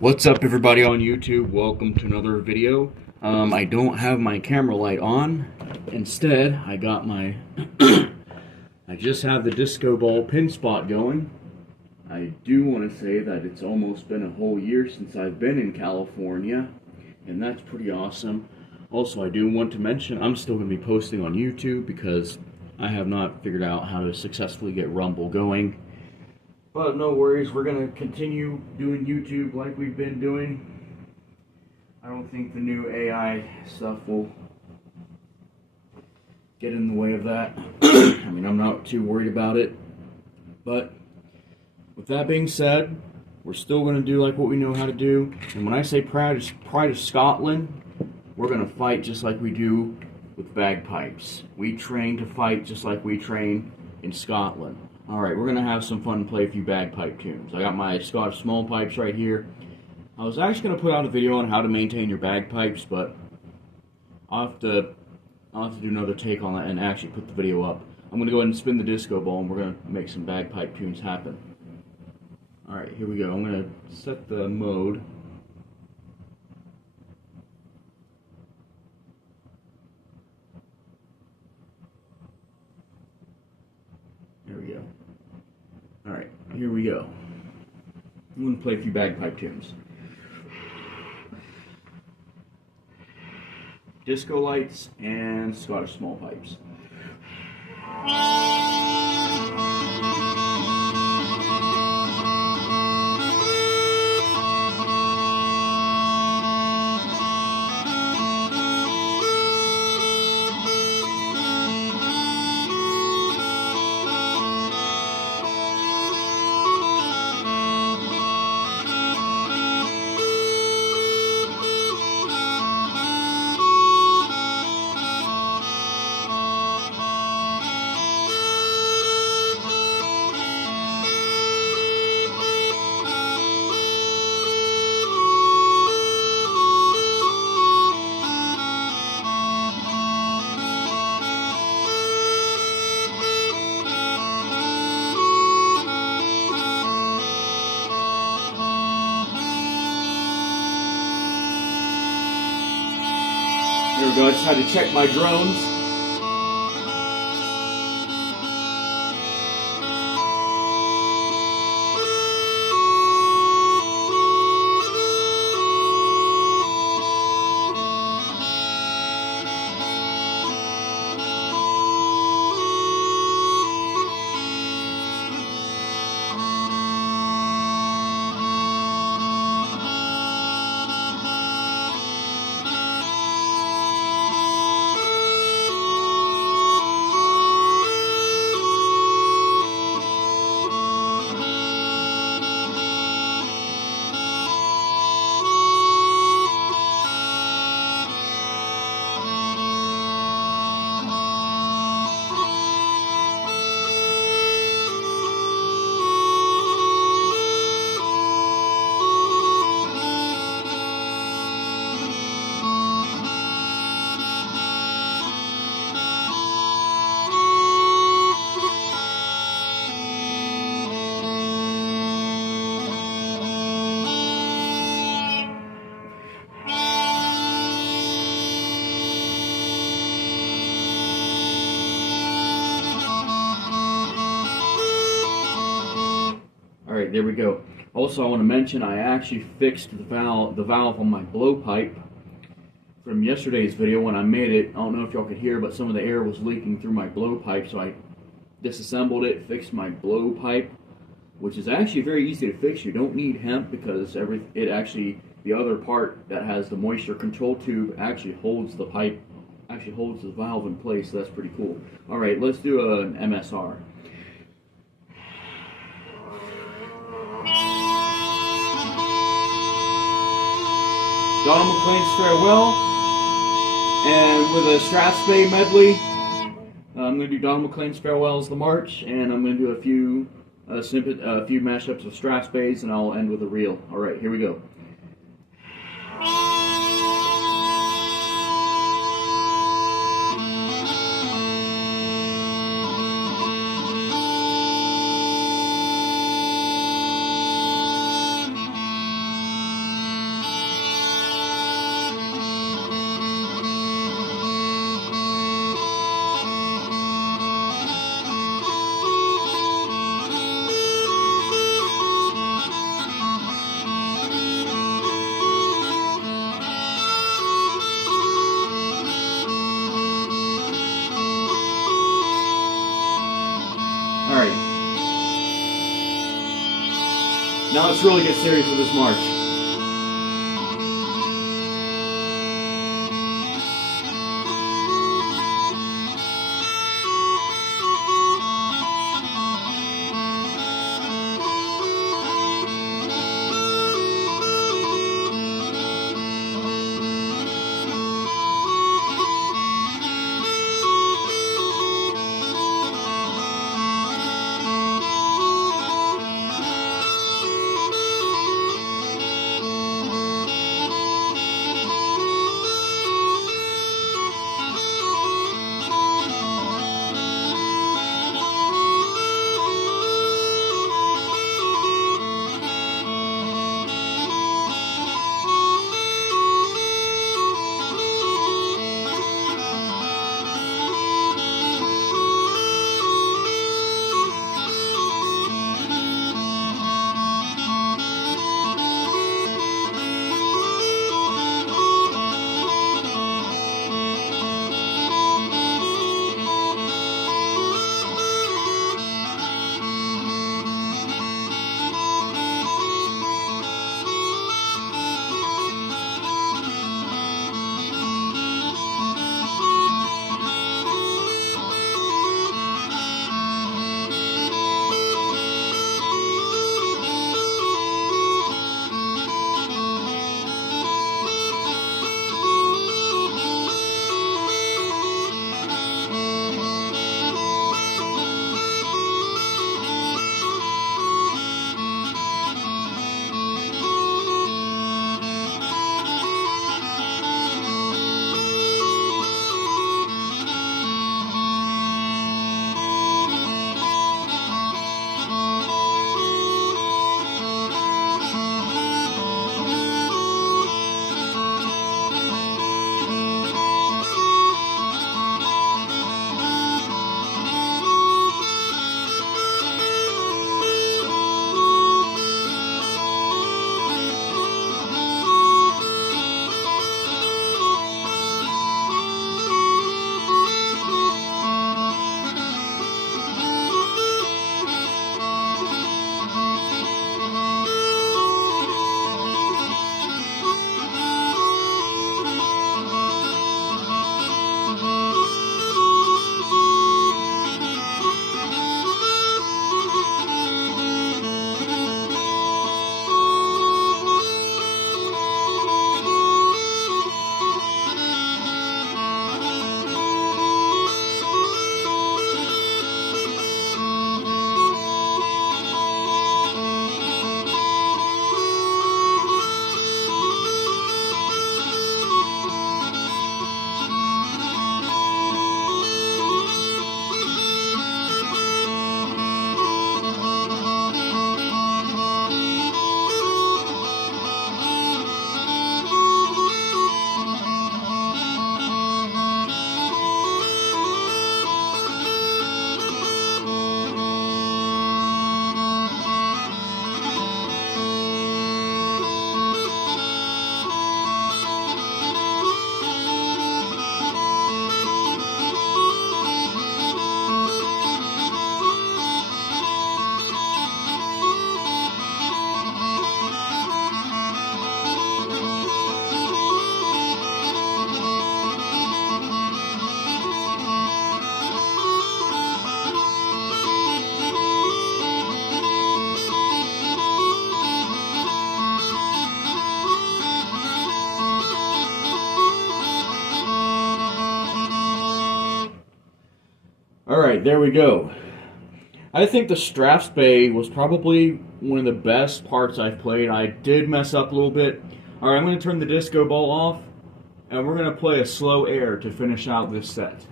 What's up, everybody on YouTube? Welcome to another video. I don't have my camera light on. Instead, I got my I just have the disco ball pin spot going. I do want to say that it's almost been a whole year since I've been in California, and that's pretty awesome. Also, I do want to mention I'm still going to be posting on YouTube because I have not figured out how to successfully get Rumble going. But no worries, we're going to continue doing YouTube like we've been doing. I don't think the new AI stuff will get in the way of that. I mean, I'm not too worried about it. But with that being said, we're still going to do like what we know how to do. And when I say pride of Scotland, we're going to fight just like we do with bagpipes. We train to fight just like we train in Scotland. Alright, we're going to have some fun and play a few bagpipe tunes. I got my Scottish small pipes right here. I was actually going to put out a video on how to maintain your bagpipes, but I'll have to do another take on that and actually put the video up. I'm going to go ahead and spin the disco ball and we're going to make some bagpipe tunes happen. Alright, here we go. I'm going to set the mode. There we go. Alright, here we go. I'm going to play a few bagpipe tunes. Disco lights and Scottish small pipes. There we go, I just had to check my drones. Alright, there we go. Also, I want to mention I actually fixed the valve on my blowpipe from yesterday's video when I made it. I don't know if y'all could hear, but some of the air was leaking through my blowpipe, so I disassembled it, fixed my blowpipe, which is actually very easy to fix. You don't need hemp because the other part that has the moisture control tube actually holds the pipe, holds the valve in place, so that's pretty cool. Alright, let's do an MSR. Donald McLean's Farewell, and with a Strathspey medley, I'm going to do Donald McLean's Farewell as the march, and I'm going to do a few mashups of Strathspeys, and I'll end with a reel. Alright, here we go. let's really get serious with this march. Alright, there we go. I think the Strathspey was probably one of the best parts I've played. I did mess up a little bit. Alright, I'm going to turn the disco ball off, and we're going to play a slow air to finish out this set.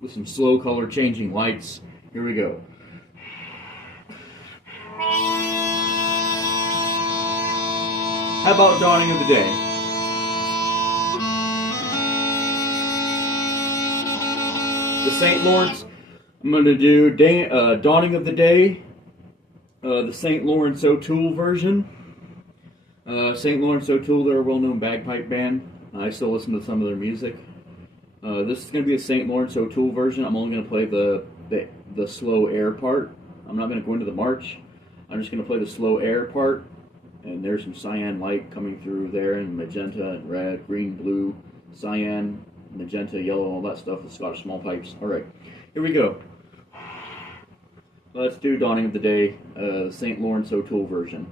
With some slow color changing lights. Here we go. How about Dawning of the Day? The St. Lawrence, I'm going to do Dawning of the Day, the St. Lawrence O'Toole version. St. Lawrence O'Toole, they're a well-known bagpipe band. I still listen to some of their music. This is going to be a St. Lawrence O'Toole version. I'm only going to play the slow air part. I'm not going to go into the march. I'm just going to play the slow air part, and there's some cyan light coming through there, and magenta, and red, green, blue, cyan, magenta, yellow, all that stuff, the Scottish small pipes. Alright, here we go. Let's do Dawning of the Day, St. Lawrence O'Toole version.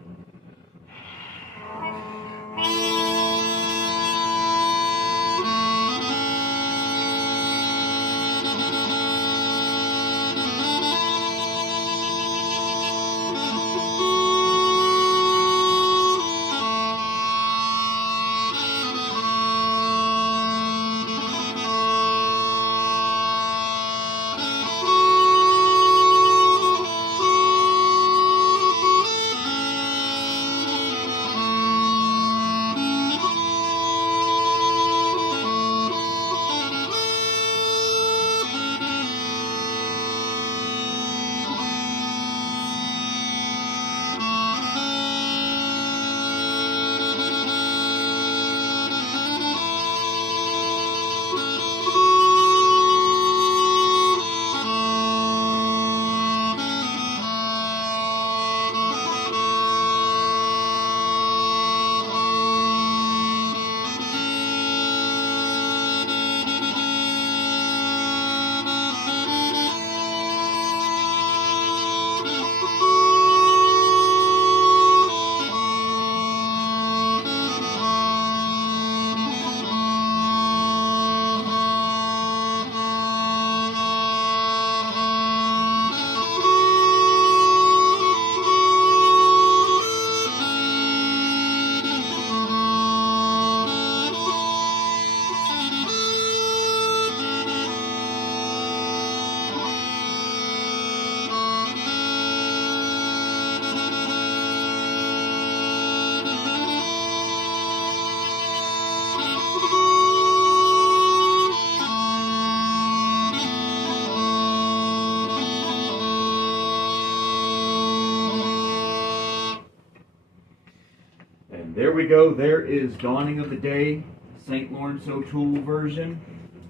There we go. There is Dawning of the Day, St. Lawrence O'Toole version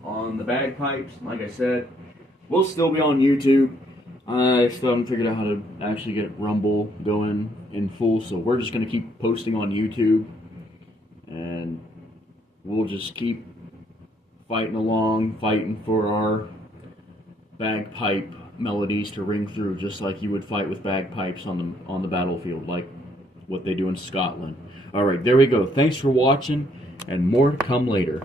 on the bagpipes. Like I said, we'll still be on YouTube. I still haven't figured out how to actually get Rumble going in full, so we're just going to keep posting on YouTube, and we'll just keep fighting along, fighting for our bagpipe melodies to ring through, just like you would fight with bagpipes on the battlefield, like what they do in Scotland. Alright, there we go. Thanks for watching, and more to come later.